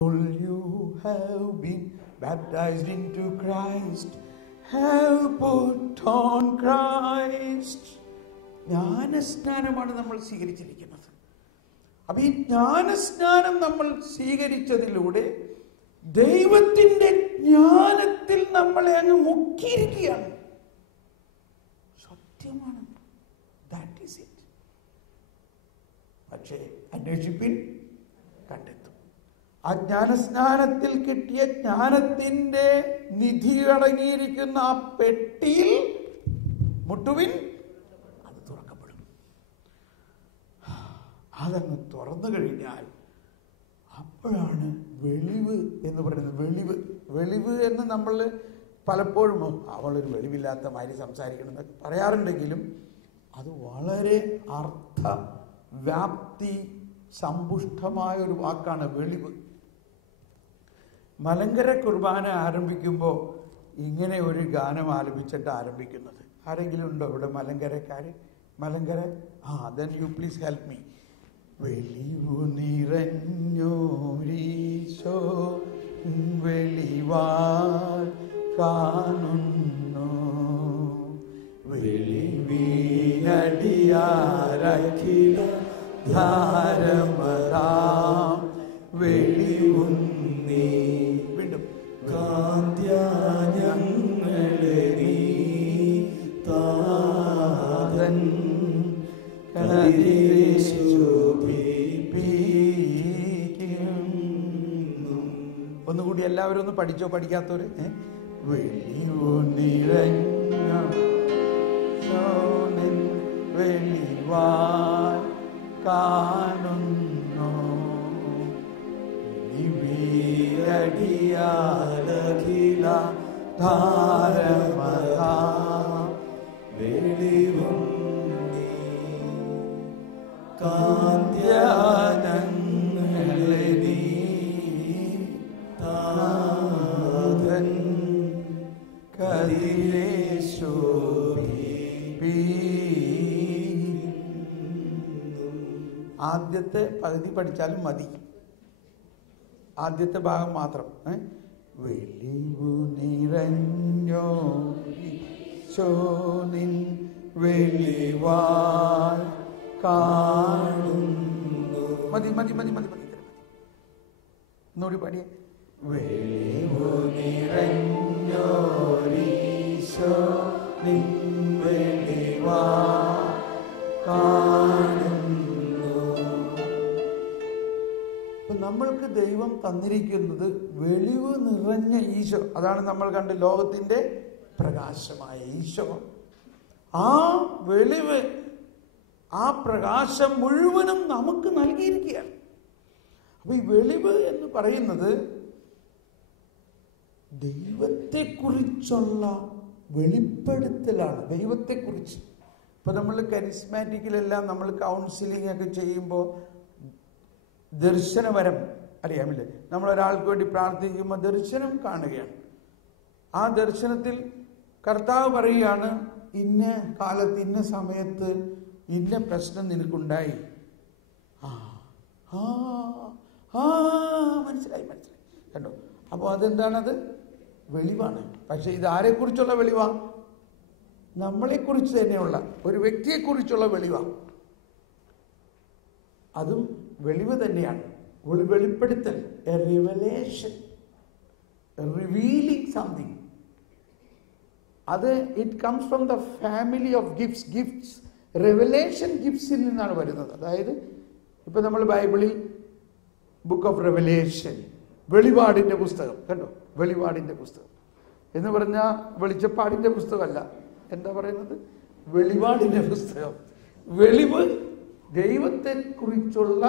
You have been baptized into Christ, have put on Christ. ജ്ഞാനസ്നാനമാണ് നമ്മൾ സ്വീകരിച്ചിരിക്കുന്നത്. അപ്പൊ ഈ ജ്ഞാനസ്നാനം നമ്മൾ സ്വീകരിച്ചതിലൂടെ ദൈവത്തിന്റെ ജ്ഞാനത്തിൽ നമ്മളെ അങ്ങ് മുക്കിയിരിക്കുകയാണ്. സത്യമാണ്. That is it. പക്ഷേ അന്വേഷിപ്പിൻ, കണ്ടെത്തും. ആ ജ്ഞാനസ്നാനത്തിൽ കിട്ടിയ ജ്ഞാനത്തിന്റെ നിധി അടങ്ങിയിരിക്കുന്ന ആ പെട്ടിയിൽ മുട്ടുവിൻ, അത് തുറക്കപ്പെടും. അതങ്ങ് തുറന്നു കഴിഞ്ഞാൽ അപ്പോഴാണ് വെളിവ് എന്ന് പറയുന്നത്. വെളിവ് എന്ന് നമ്മൾ പലപ്പോഴും അവളൊരു വെളിവില്ലാത്ത മാതിരി സംസാരിക്കണമെന്നൊക്കെ പറയാറുണ്ടെങ്കിലും അത് വളരെ അർത്ഥ വ്യാപ്തി സമ്പുഷ്ടമായ ഒരു വാക്കാണ് വെളിവ്. മലങ്കര കുർബാന ആരംഭിക്കുമ്പോൾ ഇങ്ങനെ ഒരു ഗാനം ആലപിച്ചിട്ട് ആരംഭിക്കുന്നത്. ആരെങ്കിലും ഉണ്ടോ ഇവിടെ മലങ്കരക്കാര്? Malankara? then you please help me. വെളിവു നിറഞ്ഞോരീശോ വെളിവാൽ കാണുന്നു, വെളിവിനടിയാരഖില ധാരമതാം വെളിവുന്നീ. വീണ്ടും കാന്ത്യങ്ങളെ നീ താതൻ ഒന്നുകൂടി എല്ലാവരും ഒന്ന് പഠിച്ചോ, പഠിക്കാത്തവര്. വെളിവു നിറഞ്ഞ വെളിവാൻ കാണുന്നു, വെളിവിയടിയാലഖില ധാരമതാ വെളിവും കാന്ത്യങ്ങളെ നീ താതൻ കതിരേ ആദ്യത്തെ പകുതി പഠിച്ചാലും മതി, ആദ്യത്തെ ഭാഗം മാത്രം. വെളിവു നിറഞ്ഞോ നിൻ വെളിവാൽ കാണുന്നു. മതി മതി മതി മതി മതി ഒന്നുകൂടി പാടിയേ. വെളിവു നിറഞ്ഞോരീശോ നിൻ വെളിവാൽ കാണുന്നു. നമ്മൾക്ക് ദൈവം തന്നിരിക്കുന്നത് വെളിവ് നിറഞ്ഞ ഈശോ. അതാണ് നമ്മൾ കണ്ട് ലോകത്തിന്റെ പ്രകാശമായ ഈശോ. ആ വെളിവ്, ആ പ്രകാശം മുഴുവനും നമുക്ക് നൽകിയിരിക്കുകയാണ്. അപ്പൊ ഈ വെളിവ് എന്ന് പറയുന്നത് ദൈവത്തെക്കുറിച്ചുള്ള വെളിപ്പെടുത്തലാണ്. ദൈവത്തെക്കുറിച്ച് ഇപ്പൊ നമ്മൾ കരിസ്മാറ്റിക്കിലെല്ലാം നമ്മൾ കൗൺസിലിംഗ് ഒക്കെ ചെയ്യുമ്പോൾ ദർശനവരം അറിയാമില്ലേ? നമ്മൾ ഒരാൾക്ക് വേണ്ടി പ്രാർത്ഥിക്കുമ്പോൾ ദർശനം കാണുകയാണ്. ആ ദർശനത്തിൽ കർത്താവ് പറയുകയാണ്, ഇന്ന കാലത്ത് ഇന്ന സമയത്ത് ഇന്ന പ്രശ്നം നിനക്കുണ്ടായി. മനസ്സിലായി മനസ്സിലായി കണ്ടോ? അപ്പോൾ അതെന്താണത്? വെളിവാണ്. പക്ഷെ ഇത് ആരെക്കുറിച്ചുള്ള വെളിവാ? നമ്മളെക്കുറിച്ച് തന്നെയുള്ള ഒരു വ്യക്തിയെക്കുറിച്ചുള്ള വെളിവാ. അതും വെളിവ് തന്നെയാണ്. വെളിപ്പെടുത്തൽ, എ റിവലേഷൻ, റിവീലിംഗ് സംതിങ്. അത് it comes from the family of gifts. Gifts revelation ഗിഫ്റ്റ്സിൽ നിന്നാണ് വരുന്നത്. അതായത് ഇപ്പൊ നമ്മൾ ബൈബിളിൽ ബുക്ക് ഓഫ് റെവലേഷൻ, വെളിപാടിന്റെ പുസ്തകം കണ്ടോ? വെളിപാടിന്റെ പുസ്തകം എന്ന് പറഞ്ഞാൽ വെളിച്ചപ്പാടിന്റെ പുസ്തകമല്ല. എന്താ പറയുന്നത്? വെളിപാടിന്റെ പുസ്തകം. വെളിവ് ദൈവത്തെ കുറിച്ചുള്ള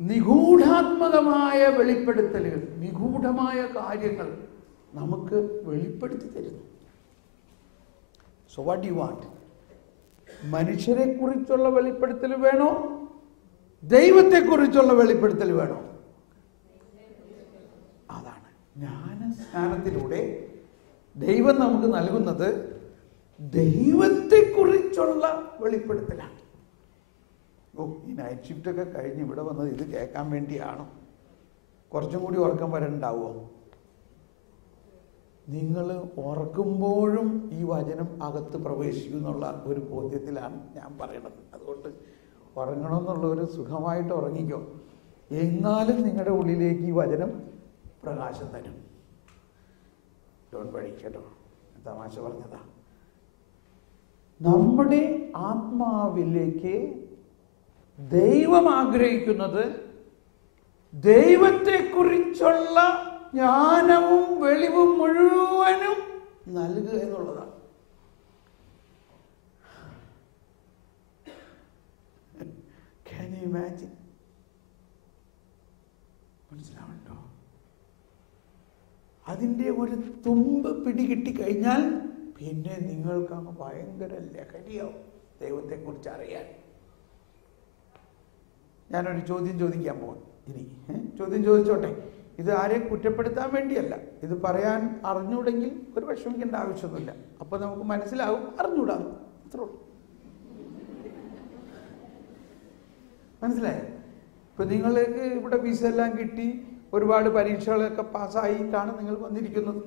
നിഗൂഢാത്മകമായ വെളിപ്പെടുത്തലുകൾ, നിഗൂഢമായ കാര്യങ്ങൾ നമുക്ക് വെളിപ്പെടുത്തി തരുന്നു. So what do you want? മനുഷ്യരെ കുറിച്ചുള്ള വെളിപ്പെടുത്തൽ വേണോ? ദൈവത്തെക്കുറിച്ചുള്ള വെളിപ്പെടുത്തൽ വേണോ? അതാണ് ജ്ഞാനസ്നാനത്തിലൂടെ ദൈവം നമുക്ക് നൽകുന്നത്. ദൈവത്തെക്കുറിച്ചുള്ള വെളിപ്പെടുത്തലാണ്. ഈ നൈറ്റ് ഷിഫ്റ്റ് ഒക്കെ കഴിഞ്ഞ് ഇവിടെ വന്നത് ഇത് കേൾക്കാൻ വേണ്ടിയാണോ? കുറച്ചും കൂടി ഉറക്കം വരണ്ടാവോ? നിങ്ങൾ ഉറക്കുമ്പോഴും ഈ വചനം അകത്ത് പ്രവേശിക്കും എന്നുള്ള ഒരു ബോധ്യത്തിലാണ് ഞാൻ പറയണത്. അതുകൊണ്ട് ഉറങ്ങണമെന്നുള്ളൊരു സുഖമായിട്ട് ഉറങ്ങിക്കോ. എന്നാലും നിങ്ങളുടെ ഉള്ളിലേക്ക് ഈ വചനം പ്രകാശം തരും. ഡോണ്ട് വറി കേട്ടോ, തമാശ പറഞ്ഞതാ. നമ്മുടെ ആത്മാവിലേക്ക് ദൈവം ആഗ്രഹിക്കുന്നത് ദൈവത്തെക്കുറിച്ചുള്ള ജ്ഞാനവും വെളിവും മുഴുവനും നൽകുക എന്നുള്ളതാണ്. Can you imagine? മനസ്സിലാവണ്ടോ? അതിൻ്റെ ഒരു തുമ്പ് പിടികിട്ടിക്കഴിഞ്ഞാൽ പിന്നെ നിങ്ങൾക്ക് അങ്ങ് ഭയങ്കര ലഹരിയാവും ദൈവത്തെക്കുറിച്ച് അറിയാൻ. ഞാനൊരു ചോദ്യം ചോദിക്കാൻ പോവാം. ഇനി ചോദ്യം ചോദിച്ചോട്ടെ. ഇത് ആരെയും കുറ്റപ്പെടുത്താൻ വേണ്ടിയല്ല, ഇത് പറയാൻ അറിഞ്ഞൂടെങ്കിൽ ഒരു വിഷമിക്കേണ്ട ആവശ്യമൊന്നുമില്ല. അപ്പോൾ നമുക്ക് മനസ്സിലാവും അറിഞ്ഞൂടാ, അത്രേ ഉള്ളൂ. മനസ്സിലായോ? ഇപ്പം നിങ്ങൾക്ക് ഇവിടെ വിസ എല്ലാം കിട്ടി, ഒരുപാട് പരീക്ഷകളൊക്കെ പാസ്സായിട്ടാണ് നിങ്ങൾ വന്നിരിക്കുന്നത്.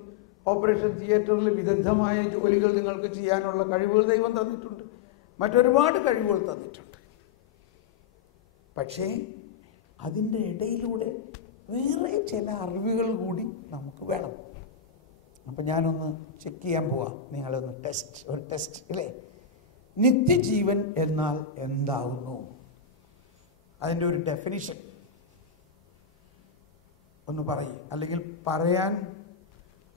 ഓപ്പറേഷൻ തിയേറ്ററിൽ വിദഗ്ധമായ ജോലികൾ നിങ്ങൾക്ക് ചെയ്യാനുള്ള കഴിവുകൾ ദൈവം തന്നിട്ടുണ്ട്, മറ്റൊരുപാട് കഴിവുകൾ തന്നിട്ടുണ്ട്. പക്ഷേ അതിൻ്റെ ഇടയിലൂടെ വേറെ ചില അറിവുകൾ കൂടി നമുക്ക് വേണം. അപ്പം ഞാനൊന്ന് ചെക്ക് ചെയ്യാൻ പോവാം. നിങ്ങളൊന്ന് ഒരു ടെസ്റ്റ് ഇല്ലേ? നിത്യജീവൻ എന്നാൽ എന്താവുന്നു? അതിൻ്റെ ഒരു ഡെഫിനിഷൻ ഒന്ന് പറയും. അല്ലെങ്കിൽ പറയാൻ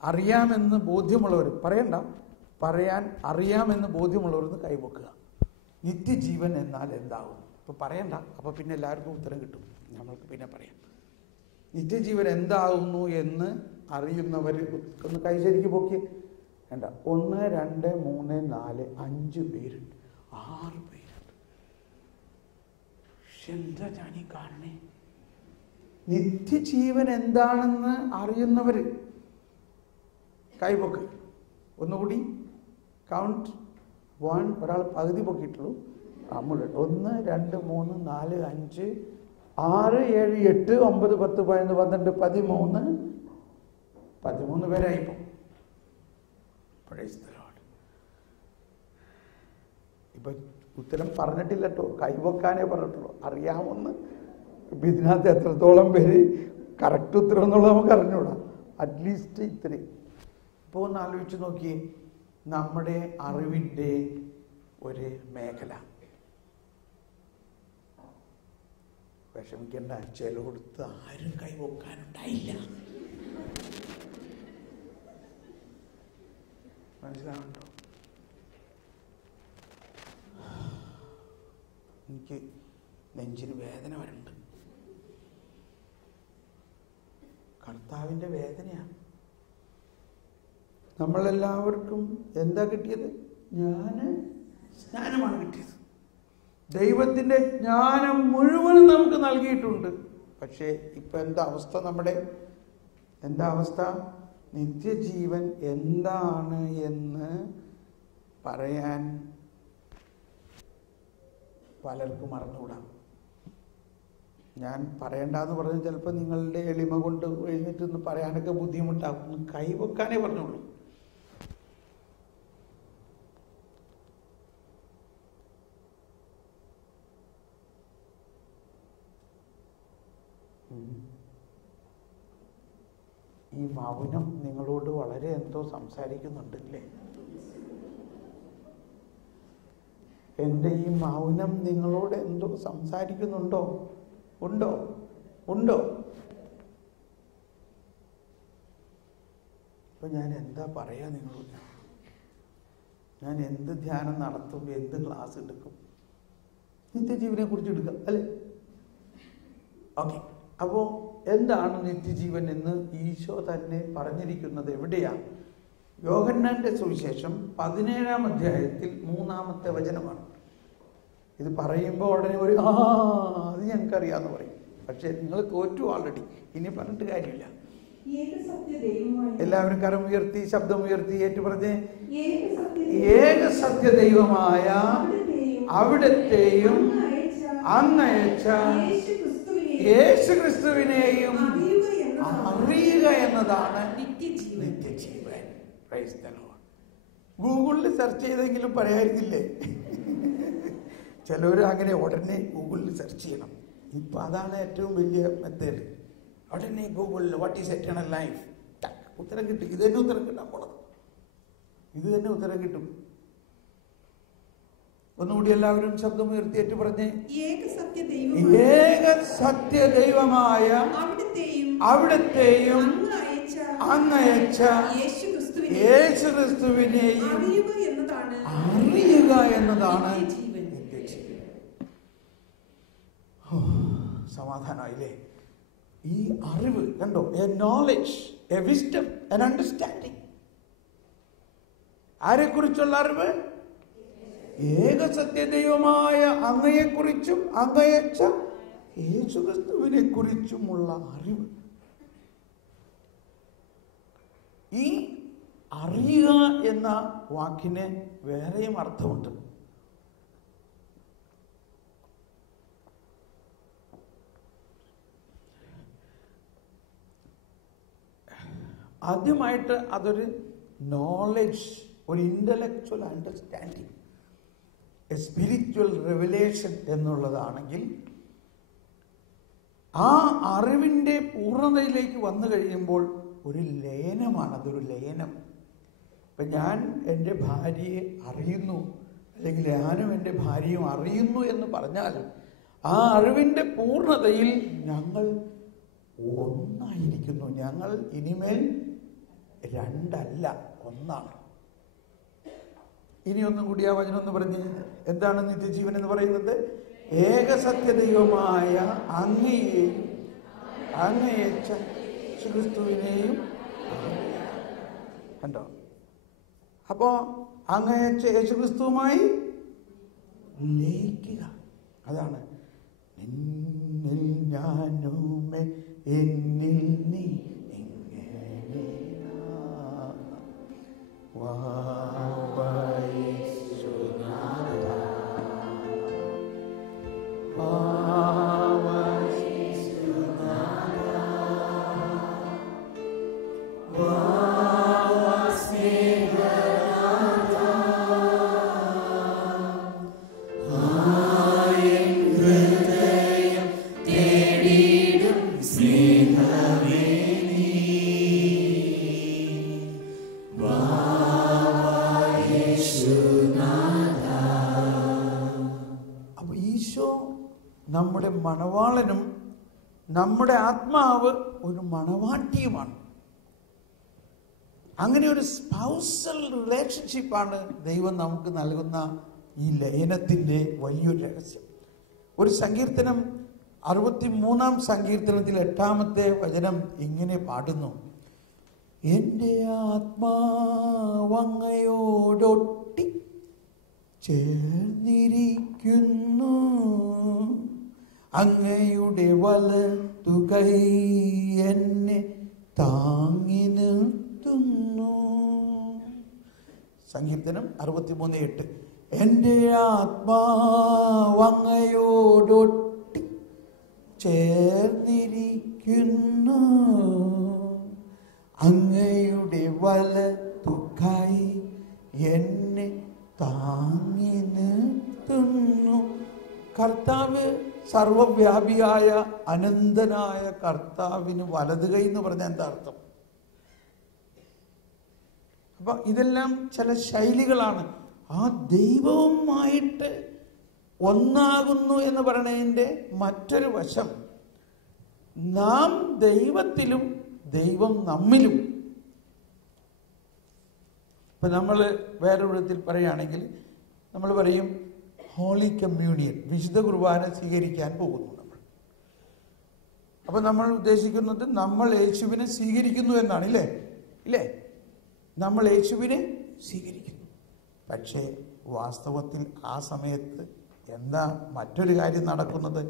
അറിയാമെന്ന് ബോധ്യമുള്ളവർ പറയണ്ട, പറയാൻ അറിയാമെന്ന് ബോധ്യമുള്ളവരൊന്ന് കൈവക്കുക. നിത്യജീവൻ എന്നാൽ എന്താവും? അപ്പോൾ പറയണ്ട, അപ്പോൾ പിന്നെ എല്ലാവർക്കും ഉത്തരം കിട്ടും. നമ്മൾക്ക് പിന്നെ പറയാം. നിത്യജീവൻ എന്താവുന്നു എന്ന് അറിയുന്നവർ ഒന്ന് കൈ ശരിക്ക് പൊക്കി. വേണ്ട, 1 2 3 4 5 പേരുണ്ട്, 6 പേരുണ്ട്. എന്താ ഞാനീ കാണണേ? നിത്യജീവൻ എന്താണെന്ന് അറിയുന്നവർ കൈപൊക്ക്. ഒന്നുകൂടി കൗണ്ട്. 1, ഒരാൾ പകുതി പൊക്കിയിട്ടുള്ളൂ. മുഴുവൻ 1 2 3 4 5 6 7 8 9 10 11 12 13 പേരായിപ്പോ. ഇപ്പൊ ഉത്തരം പറഞ്ഞിട്ടില്ല കേട്ടോ, കൈവക്കാനേ പറഞ്ഞിട്ടുള്ളൂ. അറിയാമെന്ന് ഇപ്പം ഇതിനകത്ത് എത്രത്തോളം പേര് കറക്റ്റ് ഉത്തരം എന്നുള്ളത് നമുക്ക് അറിഞ്ഞൂടാ. അറ്റ്ലീസ്റ്റ് ഇത്രയും. ഇപ്പോൾ ഒന്ന് ആലോചിച്ച് നോക്കിയേ, നമ്മുടെ അറിവിൻ്റെ ഒരു മേഖല. വിഷമിക്കേണ്ട, ചിലടുത്ത് ആരും കൈവക്കാനുണ്ടായില്ല. മനസ്സിലാവുന്നുണ്ടോ? എനിക്ക് നെഞ്ചിന് വേദന വരുന്നുണ്ട്. കർത്താവിൻ്റെ വേദനയാണ്. നമ്മളെല്ലാവർക്കും എന്താ കിട്ടിയത്? ജ്ഞാനമാണ് കിട്ടിയത്. ദൈവത്തിൻ്റെ ജ്ഞാനം മുഴുവനും നമുക്ക് നൽകിയിട്ടുണ്ട്. പക്ഷേ ഇപ്പം എന്താ അവസ്ഥ? നമ്മുടെ എന്താ അവസ്ഥ? നിത്യജീവൻ എന്താണ് എന്ന് പറയാൻ പലർക്കും അറിഞ്ഞുകൂടാ. ഞാൻ പറയണ്ടെന്ന് പറഞ്ഞ് ചിലപ്പോൾ നിങ്ങളുടെ എളിമ കൊണ്ട് എഴുന്നേറ്റ് പറയാനൊക്കെ ബുദ്ധിമുട്ടാകും. കൈവെക്കാനേ പറഞ്ഞുള്ളൂ. ഈ മൗനം നിങ്ങളോട് വളരെ എന്തോ സംസാരിക്കുന്നുണ്ട് അല്ലേ? എൻ്റെ ഈ മൗനം നിങ്ങളോട് എന്തോ സംസാരിക്കുന്നുണ്ടോ? ഉണ്ടോ? ഇപ്പൊ ഞാൻ എന്താ പറയാ നിങ്ങളോട്? ഞാൻ എന്ത് ധ്യാനം നടത്തും, എന്ത് ക്ലാസ് എടുക്കും? നിത്യജീവനെ കുറിച്ച് എടുക്കാം അല്ലേ? ഓക്കെ. അപ്പോൾ എന്താണ് നിത്യജീവൻ എന്ന് ഈശോ തന്നെ പറഞ്ഞിരിക്കുന്നത് എവിടെയാണ്? യോഹന്നാന്റെ സുവിശേഷം 17-ാം അധ്യായത്തിൽ 3-ാമത്തെ വചനമാണ്. ഇത് പറയുമ്പോൾ ഉടനെ ഒരു അത് ഞങ്ങൾക്കറിയാമെന്ന് പറയും. പക്ഷെ നിങ്ങൾ തോറ്റു ഓൾറെഡി. ഇനി പറഞ്ഞിട്ട് കാര്യമില്ല. എല്ലാവരും കരം ഉയർത്തി, ശബ്ദം ഉയർത്തി ഏറ്റു പറഞ്ഞേ. ഏക സത്യ ദൈവമായ അവിടത്തെയും അങ്ങയച്ച യേശുക്രിസ്തുവിനെയും എന്നതാണ് നിത്യജീവൻ. Praise the Lord. ഗൂഗിളിൽ സെർച്ച് ചെയ്തെങ്കിലും പറയായിരുന്നില്ലേ? ചിലവർ അങ്ങനെ ഉടനെ ഗൂഗിളിൽ സെർച്ച് ചെയ്യണം. ഇപ്പം അതാണ് ഏറ്റവും വലിയ മെത്തേഡ്. ഉടനെ ഗൂഗിളിൽ വാട്ട് ഈസ് എറ്റേണൽ ലൈഫ്, ഉത്തരം കിട്ടും. ഇത് തന്നെ ഉത്തരം കിട്ടാൻ പോണത്, ഇത് തന്നെ ഉത്തരം കിട്ടും. ഒന്നുകൂടി എല്ലാവരും ശബ്ദം ഉയർത്തിയേറ്റ് പറഞ്ഞേ, ഏക സത്യ ദൈവമായ അവിടുത്തെയും അങ്ങയച്ച യേശുക്രിസ്തുവിനെയും അറിയുക എന്നതാണ് നിത്യജീവൻ. സമാധാനമായില്ലേ? ഈ അറിവ് കണ്ടോ, a knowledge, a wisdom, an understanding. ആരെക്കുറിച്ചുള്ള അറിവ്? ഏകസത്യദൈവമായ അങ്ങയെക്കുറിച്ചും അങ്ങയച്ച യേശുക്രിസ്തുവിനെ കുറിച്ചുമുള്ള അറിവ്. ഈ അറിയുക എന്ന വാക്കിന് വേറെയും അർത്ഥമുണ്ട്. ആദ്യമായിട്ട് അതൊരു നോളജ്, ഒരു intellectual understanding, a spiritual revelation എന്നുള്ളതാണെങ്കിൽ ആ അറിവിൻ്റെ പൂർണ്ണതയിലേക്ക് വന്നു കഴിയുമ്പോൾ ഒരു ലയനമാണ്. അതൊരു ലയനം. ഇപ്പം ഞാൻ എൻ്റെ ഭാര്യയെ അറിയുന്നു, അല്ലെങ്കിൽ ഞാനും എൻ്റെ ഭാര്യയും അറിയുന്നു എന്ന് പറഞ്ഞാൽ ആ അറിവിൻ്റെ പൂർണ്ണതയിൽ ഞങ്ങൾ ഒന്നായിരിക്കുന്നു. ഞങ്ങൾ ഇനിമേൽ രണ്ടല്ല, ഒന്നാണ്. ഇനി ഒന്നും കൂടി ആ വചനം ഒന്ന് പറഞ്ഞ്, എന്താണ് നിത്യജീവൻ എന്ന് പറയുന്നത്? ഏകസത്യദൈവമായ അങ്ങയെയും അങ്ങയച്ച ക്രിസ്തുവിനെയും. കണ്ടോ? അപ്പോ അങ്ങയച്ച യേശുക്രിസ്തുവുമായി ലയിക്കുക. അതാണ് നിന്നിൽ ഞാനുമേ എന്നിൽ നീ നമ്മുടെ മണവാളനും നമ്മുടെ ആത്മാവ് ഒരു മണവാട്ടിയുമാണ്. അങ്ങനെ ഒരു സ്പൗസൽ റിലേഷൻഷിപ്പാണ് ദൈവം നമുക്ക് നൽകുന്ന ഈ ലയനത്തിൻ്റെ വലിയൊരു രഹസ്യം. ഒരു സങ്കീർത്തനം 63-ാം സങ്കീർത്തനത്തിൽ 8-ാമത്തെ വചനം ഇങ്ങനെ പാടുന്നു: എൻ്റെ ആത്മാവങ്ങയോടൊട്ടി ചേർന്നിരിക്കുന്നു, അങ്ങയുടെ വലതുകൈ എന്നെ താങ്ങി നിർത്തുന്നു. സങ്കീർത്തനം 63:8. എൻ്റെ ആത്മാവങ്ങയോടൊട്ടി ചേർന്നിരിക്കുന്നു, അങ്ങയുടെ വലതുകൈ എന്നെ താങ്ങി നിർത്തുന്നു. കർത്താവ് സർവവ്യാപിയായ അനന്തനായ കർത്താവിന് വലത് കൈ എന്ന് പറഞ്ഞാൽ എന്താ അർത്ഥം? അപ്പൊ ഇതെല്ലാം ചില ശൈലികളാണ്. ആ ദൈവവുമായിട്ട് ഒന്നാകുന്നു എന്ന് പറയുന്നതിൻ്റെ മറ്റൊരു വശം, നാം ദൈവത്തിലും ദൈവം നമ്മിലും. ഇപ്പൊ നമ്മൾ വേറെ വിധത്തിൽ പറയുകയാണെങ്കിൽ നമ്മൾ പറയും ഹോളി കമ്മ്യൂണിയൻ, വിശുദ്ധ കുർബാന സ്വീകരിക്കാൻ പോകുന്നു നമ്മൾ. അപ്പൊ നമ്മൾ ഉദ്ദേശിക്കുന്നത് നമ്മൾ യേശുവിനെ സ്വീകരിക്കുന്നു എന്നാണ്, ഇല്ലേ? നമ്മൾ യേശുവിനെ സ്വീകരിക്കുന്നു. പക്ഷേ വാസ്തവത്തിൽ ആ സമയത്ത് എന്താ മറ്റൊരു കാര്യം നടക്കുന്നത്?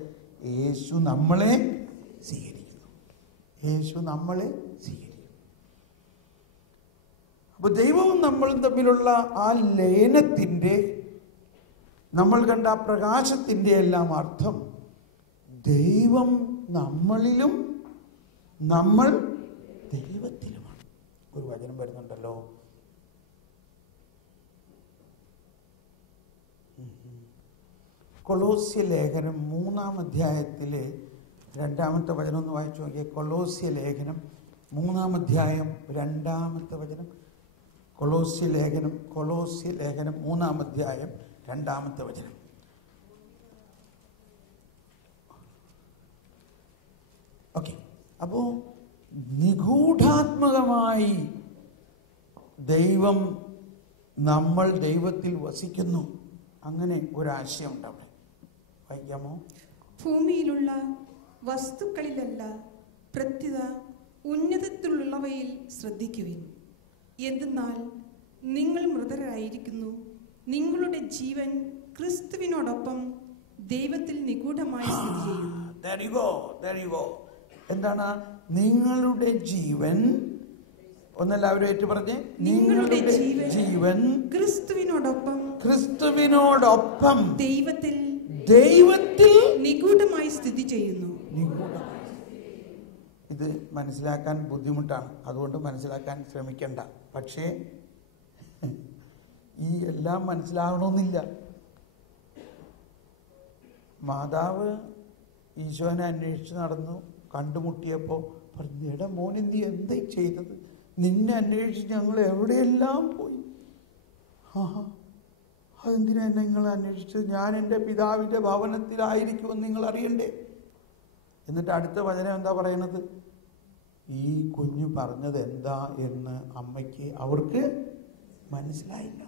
യേശു നമ്മളെ സ്വീകരിക്കുന്നു. യേശു നമ്മളെ സ്വീകരിക്കുന്നു. അപ്പൊ ദൈവവും നമ്മളും തമ്മിലുള്ള ആ ലയനത്തിൻ്റെ, നമ്മൾ കണ്ട ആ പ്രകാശത്തിൻ്റെ എല്ലാം അർത്ഥം ദൈവം നമ്മളിലും നമ്മൾ ദൈവത്തിലും. ഒരു വചനം വരുന്നുണ്ടല്ലോ. കൊളോസ്യ ലേഖനം 3-ാം അധ്യായത്തിലെ 2-ാമത്തെ വചനം ഒന്ന് വായിച്ചു നോക്കിയേ. കൊളോസ്യ ലേഖനം 3-ാം അധ്യായം 2-ാമത്തെ വചനം. കൊളോസ്യ ലേഖനം 3-ാം അധ്യായം 2-ാമത്തെ വചനം. ഓക്കെ. അപ്പോൾ നിഗൂഢാത്മകമായി നമ്മൾ ദൈവത്തിൽ വസിക്കുന്നു. അങ്ങനെ ഒരാശയമുണ്ട് അവിടെ. വായിക്കാമോ? ഭൂമിയിലുള്ള വസ്തുക്കളിലല്ല, പ്രത്യുത ഉന്നതത്തിലുള്ളവയിൽ ശ്രദ്ധിക്കുവിൻ. എന്തെന്നാൽ നിങ്ങൾ മൃതരായിരിക്കുന്നു, നിങ്ങളുടെ ജീവൻ ക്രിസ്തുവിനോടൊപ്പം ദൈവത്തിൽ നിഗൂഢമായി സ്ഥിതി ചെയ്യുന്നു. എന്താണ് നിങ്ങളുടെ ജീവൻ? ഒന്നെല്ലാവരും ഏറ്റു പറഞ്ഞേ. നിങ്ങളുടെ ജീവൻ ക്രിസ്തുവിനോടൊപ്പം ദൈവത്തിൽ നിഗൂഢമായി സ്ഥിതി ചെയ്യുന്നു. ഇത് മനസ്സിലാക്കാൻ ബുദ്ധിമുട്ടാണ്, അതുകൊണ്ട് മനസ്സിലാക്കാൻ ശ്രമിക്കണ്ട. പക്ഷേ ഈ എല്ലാം മനസ്സിലാകണമെന്നില്ല. മാതാവ് ഈശോനെ അന്വേഷിച്ച് നടന്നു, കണ്ടുമുട്ടിയപ്പോൾ പറഞ്ഞു, എടാ മോനെ, നീ എന്താ ചെയ്തത്? നിന്നെ അന്വേഷിച്ച് ഞങ്ങൾ എവിടെയെല്ലാം പോയി. അതെന്തിനാ നിങ്ങൾ അന്വേഷിച്ചത്? ഞാൻ എൻ്റെ പിതാവിൻ്റെ ഭവനത്തിലായിരിക്കുമെന്ന് നിങ്ങൾ അറിയണ്ടേ? എന്നിട്ട് അടുത്ത വചനം എന്താ പറയണത്? ഈ കുഞ്ഞു പറഞ്ഞത് എന്താ എന്ന് അവർക്ക് മനസ്സിലായില്ല.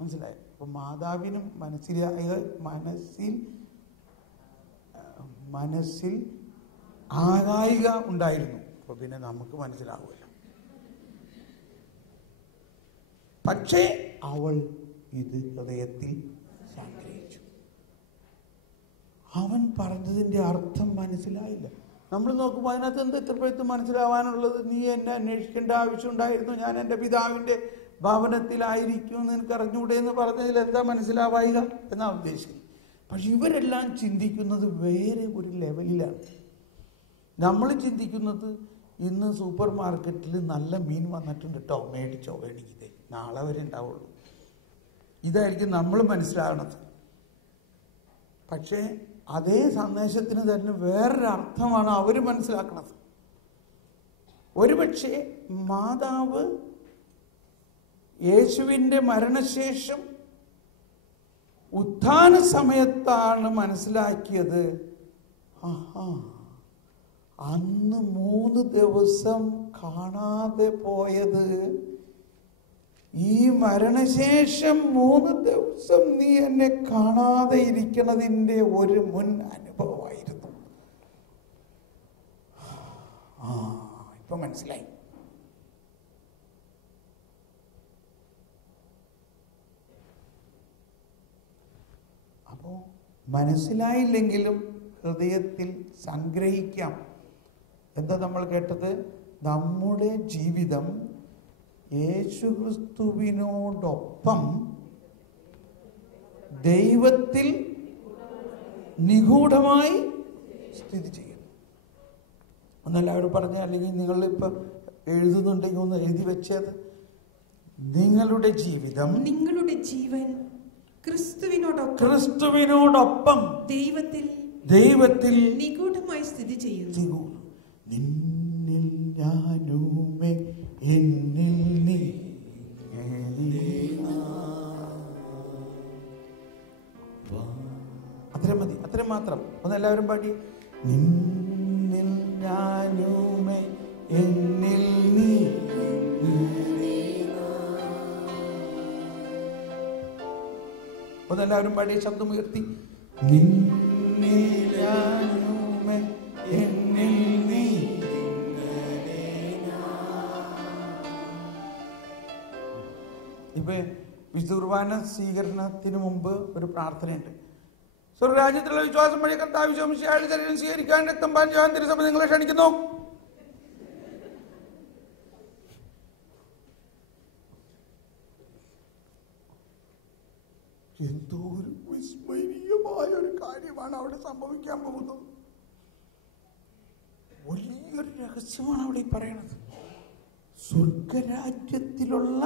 മനസ്സിലായി. അപ്പൊ മാതാവിനും മനസ്സിൽ ആകായിക ഉണ്ടായിരുന്നു. അപ്പൊ പിന്നെ നമുക്ക് മനസ്സിലാവുമല്ലോ. പക്ഷേ അവൾ ഇത് ഹൃദയത്തിൽ സംഗ്രഹിച്ചു. അവൻ പറഞ്ഞതിൻ്റെ അർത്ഥം മനസ്സിലായില്ല. നമ്മൾ നോക്കുമ്പോൾ അതിനകത്ത് എന്താ ഇത്രപ്പെടുത്ത് മനസ്സിലാവാനുള്ളത്? നീ എന്നെ അന്വേഷിക്കേണ്ട ആവശ്യമുണ്ടായിരുന്നു, ഞാൻ എൻ്റെ പിതാവിൻ്റെ ഭവനത്തിലായിരിക്കും എന്ന് എനിക്ക് അറിഞ്ഞൂടെ എന്ന് പറഞ്ഞതിൽ എന്താ മനസ്സിലാവായിക എന്നാ ഉദ്ദേശിക്കുന്നത്. പക്ഷെ ഇവരെല്ലാം ചിന്തിക്കുന്നത് വേറെ ഒരു ലെവലിലാണ്. നമ്മൾ ചിന്തിക്കുന്നത് ഇന്ന് സൂപ്പർ മാർക്കറ്റിൽ നല്ല മീൻ വന്നിട്ടുണ്ട് കേട്ടോ, മേടിച്ചോ, വേണമെങ്കിൽ നാളെ വരെ ഉണ്ടാവുള്ളൂ. ഇതായിരിക്കും നമ്മൾ മനസ്സിലാകണത്. പക്ഷേ അതേ സന്ദേശത്തിന് തന്നെ വേറൊരു അർത്ഥമാണ് അവർ മനസ്സിലാക്കുന്നത്. ഒരുപക്ഷെ മാതാവ് യേശുവിൻ്റെ മരണശേഷം ഉത്ഥാന സമയത്താണ് മനസ്സിലാക്കിയത്, അന്ന് 3 ദിവസം കാണാതെ പോയത് ഈ മരണശേഷം 3 ദിവസം നീ എന്നെ കാണാതെ ഇരിക്കണതിൻ്റെ ഒരു മുൻ അനുഭവമായിരുന്നു. ഇപ്പൊ മനസ്സിലായി. അപ്പോ മനസ്സിലായില്ലെങ്കിലും ഹൃദയത്തിൽ സംഗ്രഹിക്കാം. എന്താ നമ്മൾ കേട്ടത്? നമ്മുടെ ജീവിതം യേശുക്രിസ്തുവിനോടൊപ്പം ദൈവത്തിൽ നിഗൂഢമായി സ്ഥിതി ചെയ്യുന്നു. ഒന്നെല്ലാവരും പറഞ്ഞ, അല്ലെങ്കിൽ നിങ്ങളിപ്പോൾ എഴുതുന്നുണ്ടെങ്കിൽ ഒന്ന് എഴുതി വെച്ചത്. നിങ്ങളുടെ ജീവിതം, നിങ്ങളുടെ ജീവൻ ക്രിസ്തുവിനോടൊപ്പം ദൈവത്തിൽ നിഗൂഢമായി സ്ഥിതി ചെയ്യുന്നു. നിന്നിൽ ഞാനുമേ എന്നിൽ നീ. അത്രയും മതി, അത്രയും മാത്രം. ഒന്നെല്ലാവരും പാടി. നിന്നിൽ ഞാനുമേ എന്നിൽ നീ. ഒന്നെല്ലാവരും പാടി ശബ്ദം ഉയർത്തി. നിന്നിൽ ഞാനുമേ എന്നിൽ നീ. ഇപ്പൊ വിശുദ്ധ കുർബാന സ്വീകരണത്തിന് മുമ്പ് ഒരു പ്രാർത്ഥനയുണ്ട്. സ്വർഗ്ഗരാജ്യത്തിലുള്ള വിശ്വാസം വഴി കർത്താവ് ശരീരം സ്വീകരിക്കാൻ രക്തം പാൻ തിരുസഭ നിങ്ങളെ ക്ഷണിക്കുന്നു. എന്തോ ഒരു വിസ്മരണീയമായ ഒരു കാര്യമാണ് അവിടെ സംഭവിക്കാൻ പോകുന്നത്. വലിയൊരു രഹസ്യമാണ് അവിടെ പറയണത്. സ്വർഗരാജ്യത്തിലുള്ള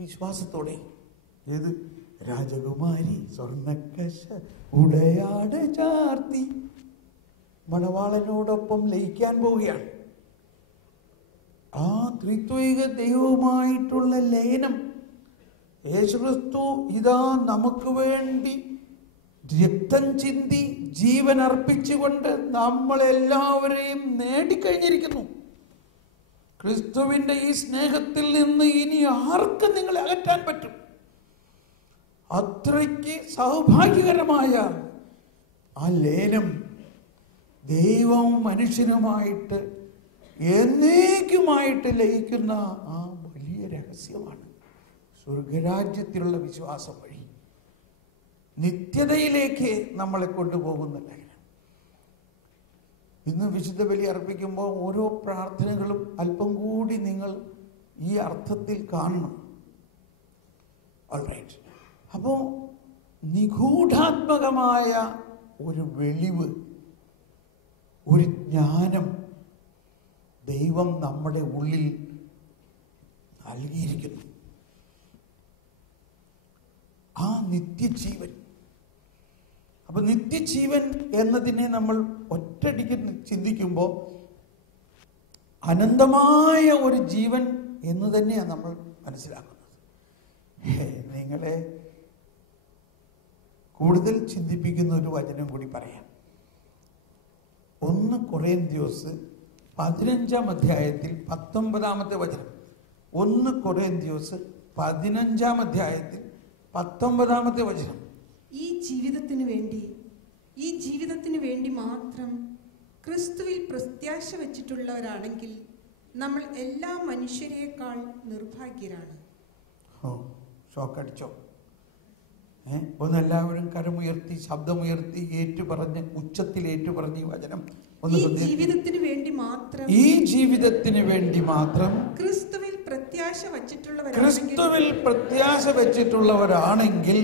വിശ്വാസത്തോടെ. ഏത്? രാജകുമാരി സ്വർണ്ണക്കശ ഉടയാട് ചാർത്തി മണവാളനോടൊപ്പം ലയിക്കാൻ പോവുകയാണ്. ആ ത്രിത്വൈക ദൈവവുമായിട്ടുള്ള ലയനം യേശുക്രിസ്തു ഇതാ നമുക്ക് വേണ്ടി രക്തം ചിന്തി ജീവൻ അർപ്പിച്ചുകൊണ്ട് നമ്മളെല്ലാവരെയും നേടിക്കഴിഞ്ഞിരിക്കുന്നു. ക്രിസ്തുവിന്റെ ഈ സ്നേഹത്തിൽ നിന്ന് ഇനി ആർക്കും നിങ്ങളെ അകറ്റാൻ പറ്റും? അത്രയ്ക്ക് സൗഭാഗ്യകരമായ ആ ലയനം ദൈവവും മനുഷ്യനുമായിട്ട് എന്നേക്കുമായിട്ട് ലയിക്കുന്ന ആ വലിയ രഹസ്യമാണ് സ്വർഗരാജ്യത്തിലുള്ള വിശ്വാസം വഴി നിത്യതയിലേക്ക് നമ്മളെ കൊണ്ടുപോകുന്ന ലയനം. ഇന്ന് വിശുദ്ധ ബലി അർപ്പിക്കുമ്പോൾ ഓരോ പ്രാർത്ഥനകളും അല്പം കൂടി നിങ്ങൾ ഈ അർത്ഥത്തിൽ കാണണം. ഓൾറൈറ്റ്. അപ്പോൾ നിഗൂഢാത്മകമായ ഒരു വെളിവ്, ഒരു ജ്ഞാനം ദൈവം നമ്മുടെ ഉള്ളിൽ നൽകിയിരിക്കുന്നു. ആ നിത്യജീവൻ. അപ്പൊ നിത്യജീവൻ എന്നതിനെ നമ്മൾ ഒറ്റയടിക്ക് ചിന്തിക്കുമ്പോൾ അനന്തമായ ഒരു ജീവൻ എന്ന് തന്നെയാണ് നമ്മൾ മനസ്സിലാക്കുന്നത്. നിങ്ങളെ കൂടുതൽ ചിന്തിപ്പിക്കുന്ന ഒരു വചനം കൂടി പറയാം. 1 കൊറിന്ത്യസ് 15-ാം അധ്യായത്തിൽ 19-ാമത്തെ വചനം. 1 കൊറിന്ത്യസ് 15-ാം അധ്യായത്തിൽ 19-ാമത്തെ വചനം. ഈ ജീവിതത്തിന് വേണ്ടി മാത്രം ക്രിസ്തുവിൽ പ്രത്യാശ വച്ചിട്ടുള്ളവരാണെങ്കിൽ നമ്മൾ എല്ലാ മനുഷ്യരെക്കാൾ നിർഭാഗ്യരാണ്. ഷോക്കടിച്ചോ? ഒന്നെല്ലാവരും കരമുയർത്തി ശബ്ദമുയർത്തി ഏറ്റുപറഞ്ഞ് ഉച്ചത്തിൽ ഏറ്റുപറഞ്ഞ് ഈ വചനം ഈ ജീവിതത്തിന് വേണ്ടി മാത്രം ക്രിസ്തുവിൽ പ്രത്യാശ വച്ചിട്ടുള്ളവരാണെങ്കിൽ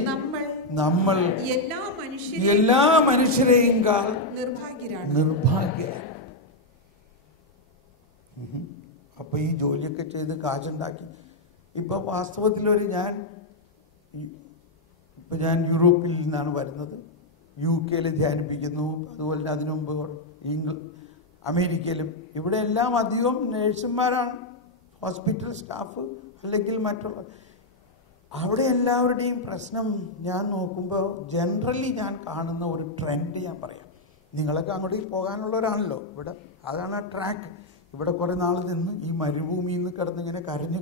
നമ്മൾ എല്ലാ മനുഷ്യരെയും നിർഭാഗ്യരാണ്. അപ്പൊ ഈ ജോലിയൊക്കെ ചെയ്ത് കാശുണ്ടാക്കി ഇപ്പൊ വാസ്തവത്തിലൊരു ഞാൻ യൂറോപ്പിൽ നിന്നാണ് വരുന്നത്. UK ധ്യാനിപ്പിക്കുന്നു. അതുപോലെ തന്നെ അതിനു മുമ്പ് അമേരിക്കയിലും ഇവിടെ എല്ലാം അധികം നേഴ്സുമാരാണ്, ഹോസ്പിറ്റൽ സ്റ്റാഫ് അല്ലെങ്കിൽ മറ്റുള്ള. അവിടെ എല്ലാവരുടെയും പ്രശ്നം ഞാൻ നോക്കുമ്പോൾ ജനറലി ഞാൻ കാണുന്ന ഒരു ട്രെൻഡ് ഞാൻ പറയാം. നിങ്ങളൊക്കെ അങ്ങോട്ടേക്ക് പോകാനുള്ളവരാണല്ലോ. ഇവിടെ അതാണ് ആ ട്രാക്ക്. ഇവിടെ കുറെ നാൾ നിന്ന് ഈ മരുഭൂമിയിൽ നിന്ന് കിടന്നിങ്ങനെ കരഞ്ഞ്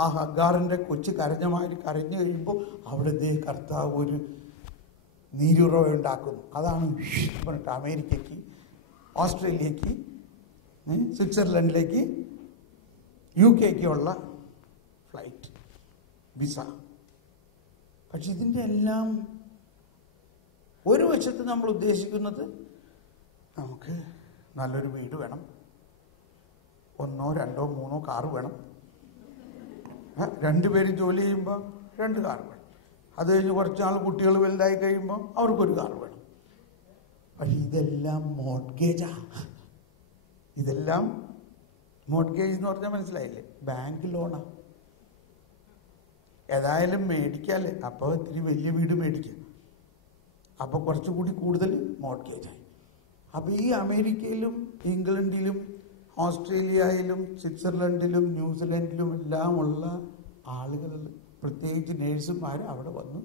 ആ ഹഗാറിന്റെ കൊച്ചു കരഞ്ഞ മാതിരി കരഞ്ഞു കഴിയുമ്പോൾ അവിടെ കർത്താവ് ഒരു നീരുറവ ഉണ്ടാക്കുന്നു. അതാണ് പറഞ്ഞിട്ട് അമേരിക്കയ്ക്ക്, ഓസ്ട്രേലിയക്ക്, സ്വിറ്റ്സർലൻഡിലേക്ക്, UK-ക്കുള്ള ഫ്ലൈറ്റ് വിസ. പക്ഷെ ഇതിൻ്റെ എല്ലാം ഒരു വശത്ത് നമ്മൾ ഉദ്ദേശിക്കുന്നത് നമുക്ക് നല്ലൊരു വീട് വേണം, 1, 2, 3 കാറ് വേണം. 2 പേര് ജോലി ചെയ്യുമ്പോൾ 2 കാറ് വേണം. അത് കഴിഞ്ഞ് കുറച്ചാൾ കുട്ടികൾ വലുതായി കഴിയുമ്പോൾ അവർക്കൊരു കാറ് വേണം. പക്ഷെ ഇതെല്ലാം മോർട്ട്ഗേജാ. ഇതെല്ലാം മോർട്ട്ഗേജ് എന്ന് പറഞ്ഞാൽ മനസ്സിലായില്ലേ? ബാങ്ക് ലോണാ. ഏതായാലും മേടിക്കാല്ലേ, അപ്പോൾ ഇത്തിരി വലിയ വീട് മേടിക്കാം, അപ്പോൾ കുറച്ചുകൂടി കൂടുതൽ മോർട്ട്ഗേജായി. അപ്പോൾ ഈ അമേരിക്കയിലും ഇംഗ്ലണ്ടിലും ഓസ്ട്രേലിയയിലും സ്വിറ്റ്സർലൻഡിലും ന്യൂസിലൻഡിലും എല്ലാമുള്ള ആളുകൾ, പ്രത്യേകിച്ച് നേഴ്സുമാർ അവിടെ വന്ന്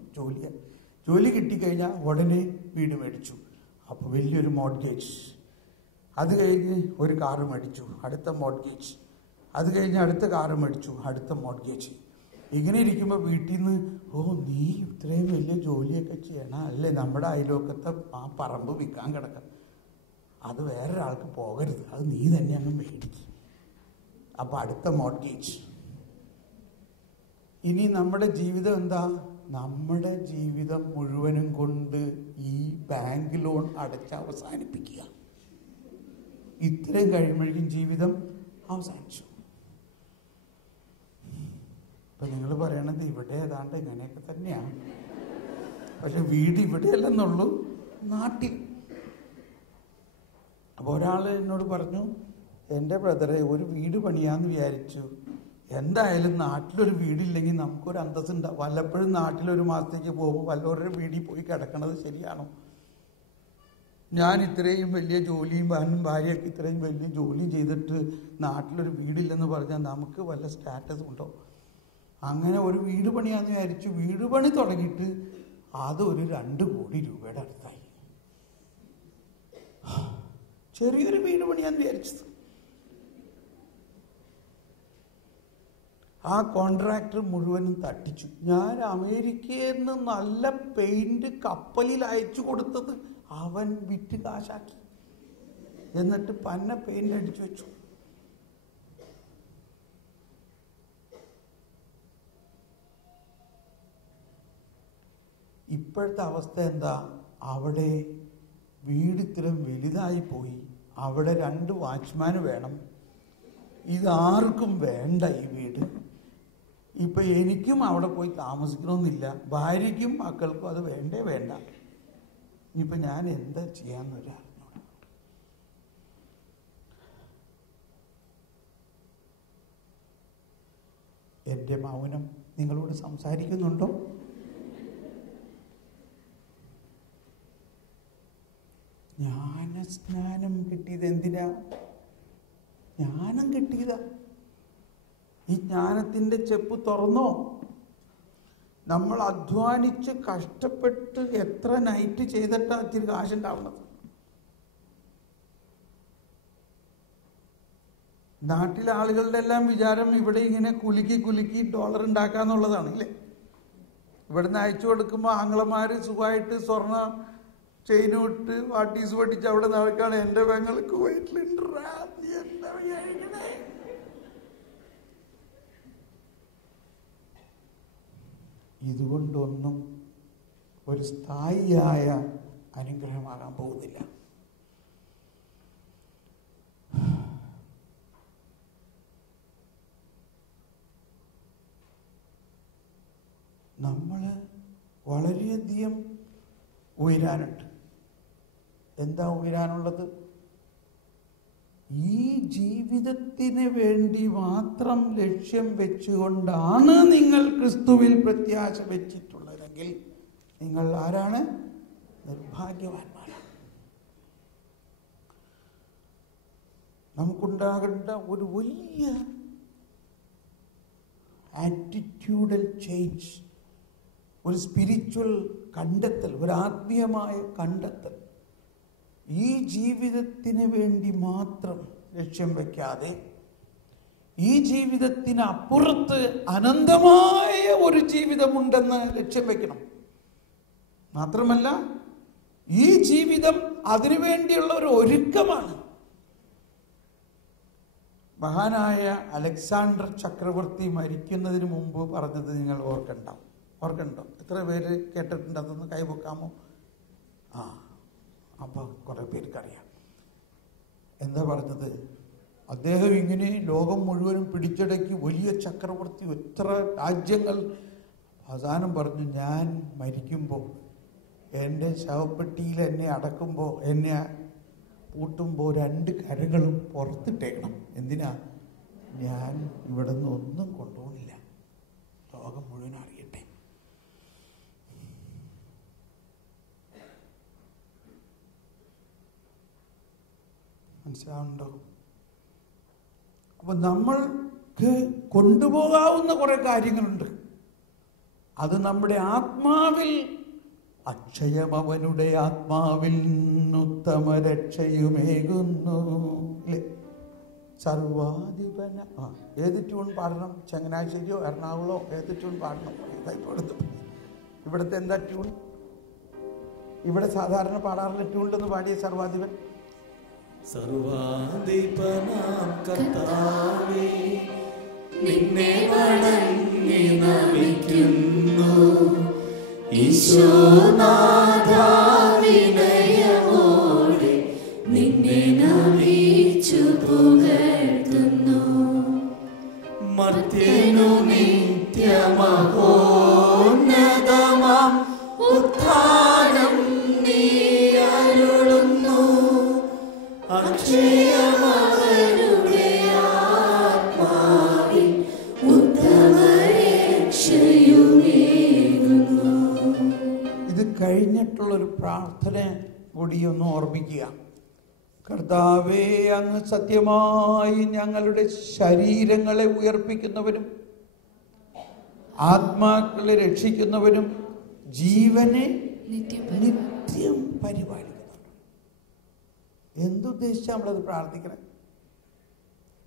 ജോലി കിട്ടിക്കഴിഞ്ഞാൽ ഉടനെ വീട് മേടിച്ചു. അപ്പോൾ വലിയൊരു മോർട്ട്ഗേജ്. അത് കഴിഞ്ഞ് ഒരു കാറ് മേടിച്ചു, അടുത്ത മോർട്ട്ഗേജ്. അത് കഴിഞ്ഞ് അടുത്ത കാറ് മേടിച്ചു, അടുത്ത മോർട്ട്ഗേജ്. ഇങ്ങനെ ഇരിക്കുമ്പോൾ വീട്ടിൽ നിന്ന് നീ ഇത്രയും വലിയ ജോലിയൊക്കെ ചെയ്യണം അല്ലേ, നമ്മുടെ അയലോക്കത്തെ ആ പറമ്പ് വിൽക്കാൻ കിടക്കാം, അത് വേറൊരാൾക്ക് പോകരുത്, അത് നീ തന്നെ അങ്ങ് മേടിക്കും. അപ്പം അടുത്ത മോർട്ട്ഗേജ്. ഇനി നമ്മുടെ ജീവിതം എന്താ? നമ്മുടെ ജീവിതം മുഴുവനും കൊണ്ട് ഈ ബാങ്ക് ലോൺ അടച്ച് അവസാനിപ്പിക്കുക. ഇത്രയും കഴിയുമ്പോഴേക്കും ജീവിതം അവസാനിച്ചു. ഇപ്പൊ നിങ്ങൾ പറയണത് ഇവിടെ ഏതാണ്ട് ഇങ്ങനെയൊക്കെ തന്നെയാണ്. പക്ഷെ വീട് ഇവിടെയല്ലെന്നുള്ളൂ, നാട്ടിൽ. അപ്പോൾ ഒരാൾ എന്നോട് പറഞ്ഞു, എൻ്റെ ബ്രദറെ ഒരു വീട് പണിയാന്ന് വിചാരിച്ചു. എന്തായാലും നാട്ടിലൊരു വീടില്ലെങ്കിൽ നമുക്കൊരു അന്തസ്സുണ്ടാവും. വല്ലപ്പോഴും നാട്ടിലൊരു മാസത്തേക്ക് പോകുമ്പോൾ വല്ലവരുടെ വീട്ടിൽ പോയി കിടക്കണത് ശരിയാണോ? ഞാൻ ഇത്രയും വലിയ ജോലിയും ഭാര്യയൊക്കെ ഇത്രയും വലിയ ജോലിയും ചെയ്തിട്ട് നാട്ടിലൊരു വീടില്ലെന്ന് പറഞ്ഞാൽ നമുക്ക് വല്ല സ്റ്റാറ്റസ് ഉണ്ടോ? അങ്ങനെ ഒരു വീട് പണിയാന്ന് വിചാരിച്ചു. വീട് പണി തുടങ്ങിയിട്ട് അതൊരു 2 കോടി രൂപയുടെ അടുത്തായി. ചെറിയൊരു വീട് പണിയാന്ന് വിചാരിച്ചത്. ആ കോൺട്രാക്ടർ മുഴുവനും തട്ടിച്ചു. ഞാൻ അമേരിക്കയിൽ നിന്ന് നല്ല പെയിന്റ് കപ്പലിൽ അയച്ചു കൊടുത്തത് അവൻ വിറ്റ് കാശാക്കി. എന്നിട്ട് പന്ന പെയിന്റ് അടിച്ചു വെച്ചു. ഇപ്പോഴത്തെ അവസ്ഥ എന്താ? അവിടെ വീട് ഇത്രയും വലുതായി പോയി. അവിടെ 2 വാച്ച്മാന് വേണം. ഇതാർക്കും വേണ്ട ഈ വീട്. ഇപ്പൊ എനിക്കും അവിടെ പോയി താമസിക്കണമെന്നില്ല, ഭാര്യയ്ക്കും മക്കൾക്കും അത് വേണ്ടേ വേണ്ട. ഇപ്പൊ ഞാൻ എന്താ ചെയ്യാന്നൊരാൾ. എൻ്റെ മൗനം നിങ്ങളോട് സംസാരിക്കുന്നുണ്ടോ? ജ്ഞാനസ്നാനം കിട്ടിയത് എന്തിനാ? ജ്ഞാനം കിട്ടിയതാ. ഈ ജ്ഞാനത്തിൻ്റെ ചെപ്പ് തുറന്നോ? നമ്മൾ അധ്വാനിച്ച് കഷ്ടപ്പെട്ട് എത്ര നൈറ്റ് ചെയ്തിട്ടാ ഇത്തിരി കാശുണ്ടാവുന്നത്. നാട്ടിലെ ആളുകളുടെ എല്ലാം വിചാരം ഇവിടെ ഇങ്ങനെ കുലുക്കി ഡോളർ ഉണ്ടാക്കാന്നുള്ളതാണ് ഇല്ലേ? ഇവിടുന്ന് അയച്ചു കൊടുക്കുമ്പോൾ ആംഗ്ലമാര് സുഖമായിട്ട് സ്വർണ്ണ ചെയിനും ഇട്ട് വാട്ടീസ് പഠിച്ച് അവിടെ നടക്കാണ്. എൻ്റെ പെങ്ങൾക്ക് വയറ്റിലുണ്ട്. ഇതുകൊണ്ടൊന്നും ഒരു സ്ഥായിയായ അനുഗ്രഹമാകാൻ പോകുന്നില്ല. നമ്മൾ വളരെയധികം ഉയരാനുണ്ട്. എന്താ ഉയരാനുള്ളത്? ഈ ജീവിതത്തിന് വേണ്ടി മാത്രം ലക്ഷ്യം വെച്ചുകൊണ്ടാണ് നിങ്ങൾ ക്രിസ്തുവിൽ പ്രത്യാശ വെച്ചിട്ടുള്ളതെങ്കിൽ നിങ്ങൾ ആരാണ്? നിർഭാഗ്യവാന്മാരാണ്. നമുക്കുണ്ടാകേണ്ട ഒരു വലിയ ആറ്റിറ്റ്യൂഡൽ ചേഞ്ച്, ഒരു സ്പിരിച്വൽ കണ്ടെത്തൽ, ഒരു ആത്മീയമായ കണ്ടെത്തൽ. ഈ ജീവിതത്തിന് വേണ്ടി മാത്രം ലക്ഷ്യം വയ്ക്കാതെ ഈ ജീവിതത്തിന് അപ്പുറത്ത് അനന്തമായ ഒരു ജീവിതമുണ്ടെന്ന് ലക്ഷ്യം വയ്ക്കണം. മാത്രമല്ല ഈ ജീവിതം അതിനുവേണ്ടിയുള്ള ഒരു ഒരുക്കമാണ്. മഹാനായ അലക്സാണ്ടർ ചക്രവർത്തി മരിക്കുന്നതിന് മുമ്പ് പറഞ്ഞത് നിങ്ങൾ ഓർക്കണ്ടോ? എത്ര പേര് കേട്ടിട്ടുണ്ട്? അതൊന്ന് കൈവെക്കാമോ? അപ്പം കുറെ പേർക്കറിയാം. എന്താ പറഞ്ഞത്? അദ്ദേഹം ഇങ്ങനെ ലോകം മുഴുവനും പിടിച്ചടക്കി വലിയ ചക്രവർത്തി, എത്ര രാജ്യങ്ങൾ. അവസാനം പറഞ്ഞു, ഞാൻ മരിക്കുമ്പോൾ എൻ്റെ ശവപ്പെട്ടിയിൽ എന്നെ അടക്കുമ്പോൾ, എന്നെ പൂട്ടുമ്പോൾ 2 കരങ്ങളും പുറത്തിട്ടേക്കണം. എന്തിനാ? ഞാൻ ഇവിടെ നിന്ന് ഒന്നും കൊണ്ടുപോകണില്ല, ലോകം മുഴുവൻ അറിയട്ടെ. മനസ്സിലാവുന്നുണ്ടോ? അപ്പൊ നമ്മൾക്ക് കൊണ്ടുപോകാവുന്ന കുറെ കാര്യങ്ങളുണ്ട്. അത് നമ്മുടെ ആത്മാവിൽ, അക്ഷയമവനുടെ ആത്മാവിൽ ഉത്തമ രക്ഷയുമേകുന്നു. അല്ലേ? സർവാധിപന. ഏത് ട്യൂൺ പാടണം? ചങ്ങനാശ്ശേരിയോ എറണാകുളമോ ഏത് ട്യൂൺ പാടണം? ഇവിടുത്തെ എന്താ ട്യൂൺ? ഇവിടെ സാധാരണ പാടാറുള്ള ട്യൂണിലൊന്ന് പാടിയ സർവാധിപൻ. സർവാധിപനാം കർത്താവേ, നിന്നെ വണങ്ങി നമിക്കുന്നു. ഈശോനാഥാ, വിനയമോടെ നിന്നെ നമിച്ചു പുകഴ്ത്തുന്നു. മർത്യനു നിത്യമഹോന്നതമാം ഉത്ഥാനം നീ അരുളുന്നു. അക്ഷയമവരുടെ കൂടി ഒന്ന് ഓർമ്മിക്കുക. കർത്താവേ, അങ്ങ് സത്യമായി ഞങ്ങളുടെ ശരീരങ്ങളെ ഉയർപ്പിക്കുന്നവനും ആത്മാക്കളെ രക്ഷിക്കുന്നവനും ജീവനെ നിത്യം പരിപാലിക്കുന്നവനും. എന്തുദ്ദേശിച്ചാ നമ്മളത് പ്രാർത്ഥിക്കണം?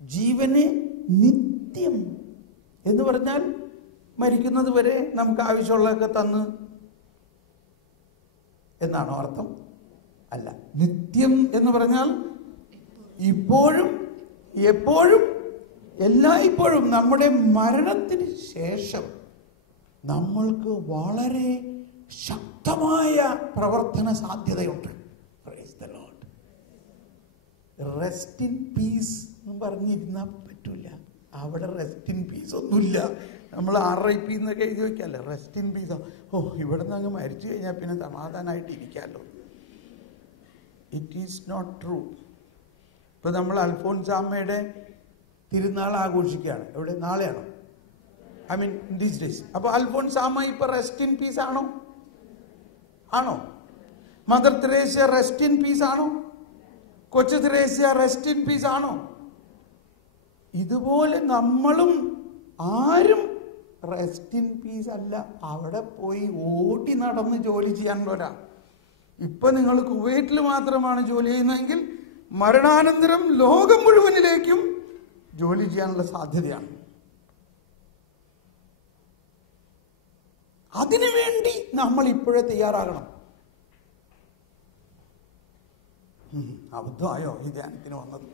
ജീവനെ നിത്യം എന്ന് പറഞ്ഞാൽ മരിക്കുന്നത് വരെ നമുക്ക് ആവശ്യമുള്ളതൊക്കെ തന്ന് എന്നാണോ അർത്ഥം? അല്ല. നിത്യം എന്ന് പറഞ്ഞാൽ ഇപ്പോഴും എപ്പോഴും എല്ലായ്പ്പോഴും നമ്മുടെ മരണത്തിന് ശേഷം നമ്മൾക്ക് വളരെ ശക്തമായ പ്രവർത്തന സാധ്യതയുണ്ട്. Praise the Lord. Rest in piece എന്ന് പറഞ്ഞിരുന്നാൽ പറ്റൂല. അവിടെ റെസ്റ്റ് ഇൻ പീസ് ഒന്നുമില്ല. നമ്മൾ RIP എന്നൊക്കെ എഴുതി വയ്ക്കാമല്ലോ. റെസ്റ്റ് ഇൻ പീസോ, ഓ ഇവിടെ നിന്ന് അങ്ങ് മരിച്ചു കഴിഞ്ഞാൽ പിന്നെ സമാധാനമായിട്ട് ഇരിക്കാമല്ലോ. It is not true. ഇപ്പൊ നമ്മൾ അൽഫോൻസാമ്മയുടെ തിരുനാൾ ആഘോഷിക്കുകയാണ്. എവിടെ? നാളെയാണോ? I mean these days. അപ്പൊ അൽഫോൻസാമ്മ ഇപ്പൊ റെസ്റ്റ് ഇൻ പീസ് ആണോ? ആണോ? Mother Teresa rest in peace ആണോ? കൊച്ചു തെരേസ്യ റെസ്റ്റ് ഇൻ പീസ് ആണോ? ഇതുപോലെ നമ്മളും ആരും റെസ്റ്റ് ഇൻ പീസ് അല്ല. അവിടെ പോയി ഓടി നടന്ന് ജോലി ചെയ്യാനുള്ളവരാ. ഇപ്പൊ നിങ്ങൾ കുവൈറ്റിൽ മാത്രമാണ് ജോലി ചെയ്യുന്നതെങ്കിൽ മരണാനന്തരം ലോകം മുഴുവനിലേക്കും ജോലി ചെയ്യാനുള്ള സാധ്യതയാണ്. അതിനുവേണ്ടി നമ്മൾ ഇപ്പോഴേ തയ്യാറാകണം. അബദ്ധമായോ ഈ ധ്യാനത്തിന് വന്നത്?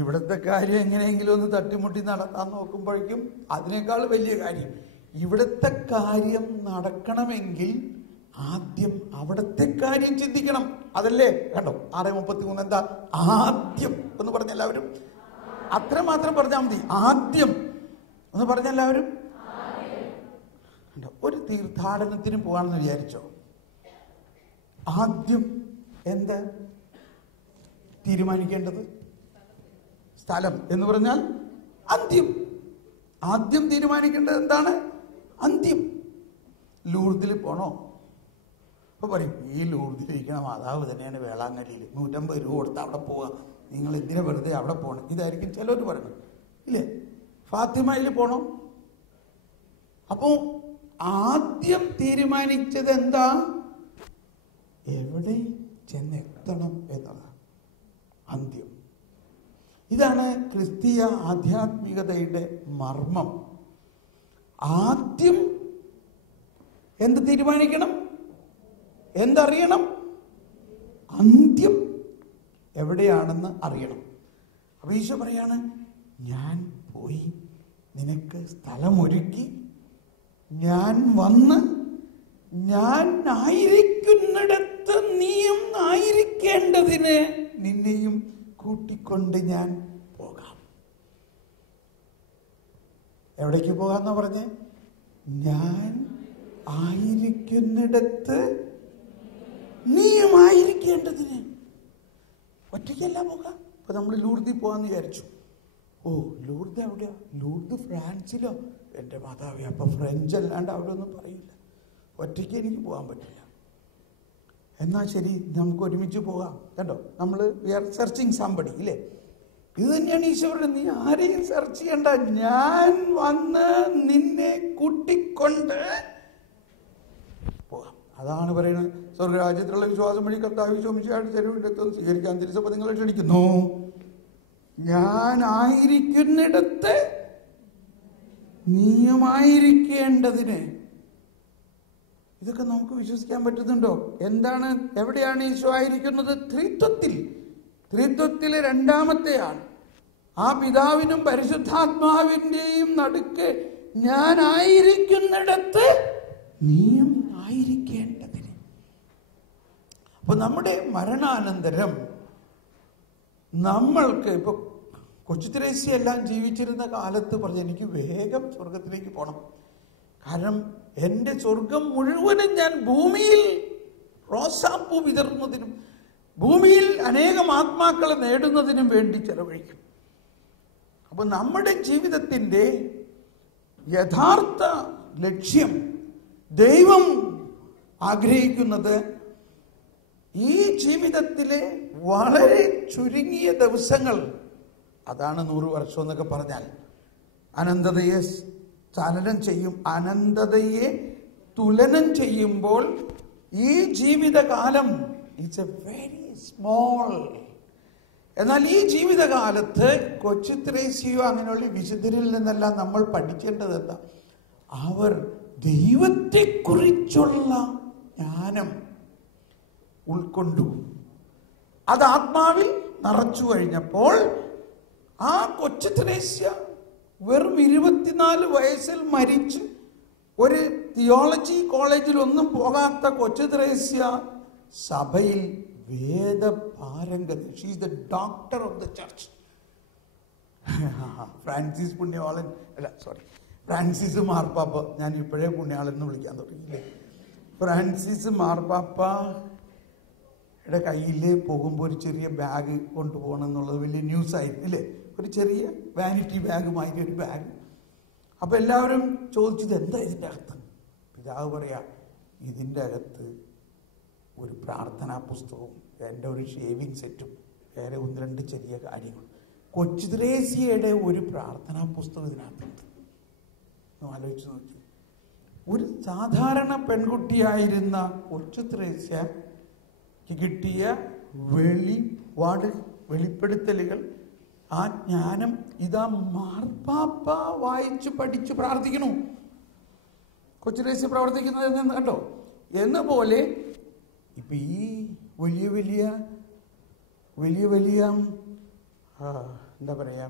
ഇവിടുത്തെ കാര്യം എങ്ങനെയെങ്കിലും ഒന്ന് തട്ടിമുട്ടി നടത്താൻ നോക്കുമ്പോഴേക്കും അതിനേക്കാൾ വലിയ കാര്യം. ഇവിടുത്തെ കാര്യം നടക്കണമെങ്കിൽ ആദ്യം അവിടുത്തെ കാര്യം ചിന്തിക്കണം. അതല്ലേ കണ്ടോ 6:33 എന്താ? ആദ്യം എന്ന് പറഞ്ഞ എല്ലാവരും അത്രമാത്രം പറഞ്ഞാൽ മതി. ആദ്യം എന്ന് പറഞ്ഞ എല്ലാവരും. ഒരു തീർത്ഥാടനത്തിന് പോകാമെന്ന് വിചാരിച്ചോ? ആദ്യം എന്താ തീരുമാനിക്കേണ്ടത്? സ്ഥലം എന്ന് പറഞ്ഞാൽ അന്ത്യം. ആദ്യം തീരുമാനിക്കേണ്ടത് എന്താണ്? അന്ത്യം. ലൂർദിൽ പോണോ? അപ്പൊ പറയും, ഈ ലൂർദിലിരിക്കണ മാതാവ് തന്നെയാണ് വേളാങ്കല്ലിയിൽ, 150 രൂപ കൊടുത്ത് അവിടെ പോവുക, നിങ്ങൾ എന്തിനാ വെറുതെ അവിടെ പോകണം? ഇതായിരിക്കും ചിലർ പറയുന്നത്, ഇല്ലേ? ഫാത്തിമയിൽ പോണോ? അപ്പോ ആദ്യം തീരുമാനിച്ചത് എന്താ? എവിടെ ചെന്നെത്തണം എന്നതാണ് അന്ത്യം. ഇതാണ് ക്രിസ്തീയ ആധ്യാത്മികതയുടെ മർമ്മം. ആദ്യം എന്ത് തീരുമാനിക്കണം? എന്തറിയണം? അന്ത്യം എവിടെയാണെന്ന് അറിയണം. അപ്പൊ ഈശോ പറയാണ്, ഞാൻ പോയി നിനക്ക് സ്ഥലമൊരുക്കി, ഞാൻ വന്ന് ഞാൻ ആയിരിക്കുന്നിടത്ത് നീയും ആയിരിക്കേണ്ടതിന് നിന്നെയും കൂട്ടിക്കൊണ്ട് ഞാൻ പോകാം. എവിടേക്ക് പോകാന്നാ പറഞ്ഞേ? ഞാൻ ആയിരിക്കുന്നിടത്ത് നീയും ആയിരിക്കേണ്ടതിന്. ഒറ്റയ്ക്കല്ല പോകാം. ഇപ്പൊ നമ്മൾ ലൂർദിൽ പോകാന്ന് വിചാരിച്ചു. ഓ, ലൂർദ് എവിടെയാ? ലൂർദ് ഫ്രാൻസിലോ? എൻ്റെ മാതാവേ, അപ്പൊ ഫ്രഞ്ച് അല്ലാണ്ട് അവിടെ ഒന്നും പറയില്ല. ഒറ്റയ്ക്ക് എനിക്ക് പോകാൻ പറ്റില്ല. എന്നാ ശരി, നമുക്ക് ഒരുമിച്ച് പോകാം. കണ്ടോ, നമ്മൾ വി ആർ സെർച്ചിങ് സംബഡി, ഇല്ലേ? ഇത് തന്നെയാണ് ഈശോയുടെ. നീ ആരെയും സെർച്ച് ചെയ്യണ്ട, ഞാൻ വന്ന് നിന്നെ കൂട്ടിക്കൊണ്ട് പോകാം. അതാണ് പറയുന്നത്. സ്വർഗരാജ്യത്തിലുള്ള വിശ്വാസം വഴി കർത്താവ് ശോമിച്ചയായിട്ട് ചെലവിലെത്തും സ്വീകരിക്കാൻ തിരുസഭ നിങ്ങളെ ക്ഷണിക്കുന്നു. ഞാൻ ആയിരിക്കുന്നിടത്ത് നീയുമായിരിക്കേണ്ടതിന്. ഇതൊക്കെ നമുക്ക് വിശ്വസിക്കാൻ പറ്റുന്നുണ്ടോ? എന്താണ്, എവിടെയാണ് ഈശോ ആയിരിക്കുന്നത്? ത്രിത്വത്തിൽ. ത്രിത്വത്തിലെ രണ്ടാമത്തെ ആൾ. ആ പിതാവിനും പരിശുദ്ധാത്മാവിന്റെയും നടുക്ക് ഞാൻ ആയിരിക്കുന്നിടത്ത് നീയും ആയിരിക്കേണ്ടതിന്. അപ്പൊ നമ്മുടെ മരണാനന്തരം നമ്മൾക്ക് ഇപ്പൊ കൊച്ചു തെരേസ്യ എല്ലാം ജീവിച്ചിരുന്ന കാലത്ത് പറഞ്ഞു, എനിക്ക് വേഗം സ്വർഗത്തിലേക്ക് പോകണം. കാരണം എൻ്റെ സ്വർഗം മുഴുവനും ഞാൻ ഭൂമിയിൽ റോസാപ്പൂ വിതറുന്നതിനും ഭൂമിയിൽ അനേകം ആത്മാക്കളെ നേടുന്നതിനും വേണ്ടി ചെലവഴിക്കും. അപ്പൊ നമ്മുടെ ജീവിതത്തിൻ്റെ യഥാർത്ഥ ലക്ഷ്യം ദൈവം ആഗ്രഹിക്കുന്നത് ഈ ജീവിതത്തിലെ വളരെ ചുരുങ്ങിയ ദിവസങ്ങൾ, അതാണ് 100 വർഷം എന്നൊക്കെ പറഞ്ഞാൽ, അനന്തതയെ ചലനം ചെയ്യും. അനന്തതയെ തുലനം ചെയ്യുമ്പോൾ ഈ ജീവിതകാലം ഇറ്റ്സ് എ വെരി സ്മോൾ. എന്നാൽ ഈ ജീവിതകാലത്ത് കൊച്ചു ത്രേസ്യയോ അങ്ങനെയുള്ള വിശുദ്ധരിൽ നിന്നെല്ലാം നമ്മൾ പഠിക്കേണ്ടത് എന്താ? അവർ ദൈവത്തെക്കുറിച്ചുള്ള ജ്ഞാനം ഉൾക്കൊണ്ടു. അത് ആത്മാവിൽ നിറച്ചു കഴിഞ്ഞപ്പോൾ ആ കൊച്ചു ത്രേസ്യ വെറും 24 വയസ്സിൽ മരിച്ച് ഒരു തിയോളജി കോളേജിലൊന്നും പോകാത്ത കൊച്ചു ത്രേസ്യ സഭയിൽ വേദപാരംഗത. She is the doctor of the church. Francis പുണ്യവാളൻ ഫ്രാൻസിസ് മാർപ്പാപ്പ, ഞാൻ ഇപ്പോഴേ പുണ്യാളൻ എന്ന് വിളിക്കാൻ തുടങ്ങിയില്ലേ. ഫ്രാൻസിസ് മാർപ്പാപ്പയുടെ കയ്യിൽ പോകുമ്പോൾ ഒരു ചെറിയ ബാഗ് കൊണ്ടുപോകണം എന്നുള്ളത് വലിയ ന്യൂസ് ആയിരുന്നു ഇല്ലേ. ഒരു ചെറിയ വാനിറ്റി ബാഗുമായി ഒരു ബാഗ്. അപ്പൊ എല്ലാവരും ചോദിച്ചത് എന്താ ഇതിൻ്റെ അകത്ത്? പിതാവ് പറയാ, ഇതിൻ്റെ അകത്ത് ഒരു പ്രാർത്ഥനാ പുസ്തകവും എൻ്റെ ഒരു ഷേവിങ് സെറ്റും വേറെ 1-2 ചെറിയ കാര്യങ്ങൾ. കൊച്ചു ത്രേസ്യയുടെ ഒരു പ്രാർത്ഥനാ പുസ്തകം ഇതിനകത്തുണ്ട്. ആലോചിച്ച് നോക്കി. ഒരു സാധാരണ പെൺകുട്ടിയായിരുന്ന കൊച്ചു ത്രേസ്യക്ക് കിട്ടിയ വെളിപ്പെടുത്തലുകൾ, ആ ജ്ഞാനം ഇതാ മാർപ്പാപ്പ വായിച്ച് പഠിച്ച് പ്രാർത്ഥിക്കണു. കൊച്ചു ത്രേസ്യ പ്രവർത്തിക്കുന്നത് എന്ന് കണ്ടോ. എന്ന പോലെ ഇപ്പൊ ഈ വലിയ വലിയ എന്താ പറയാ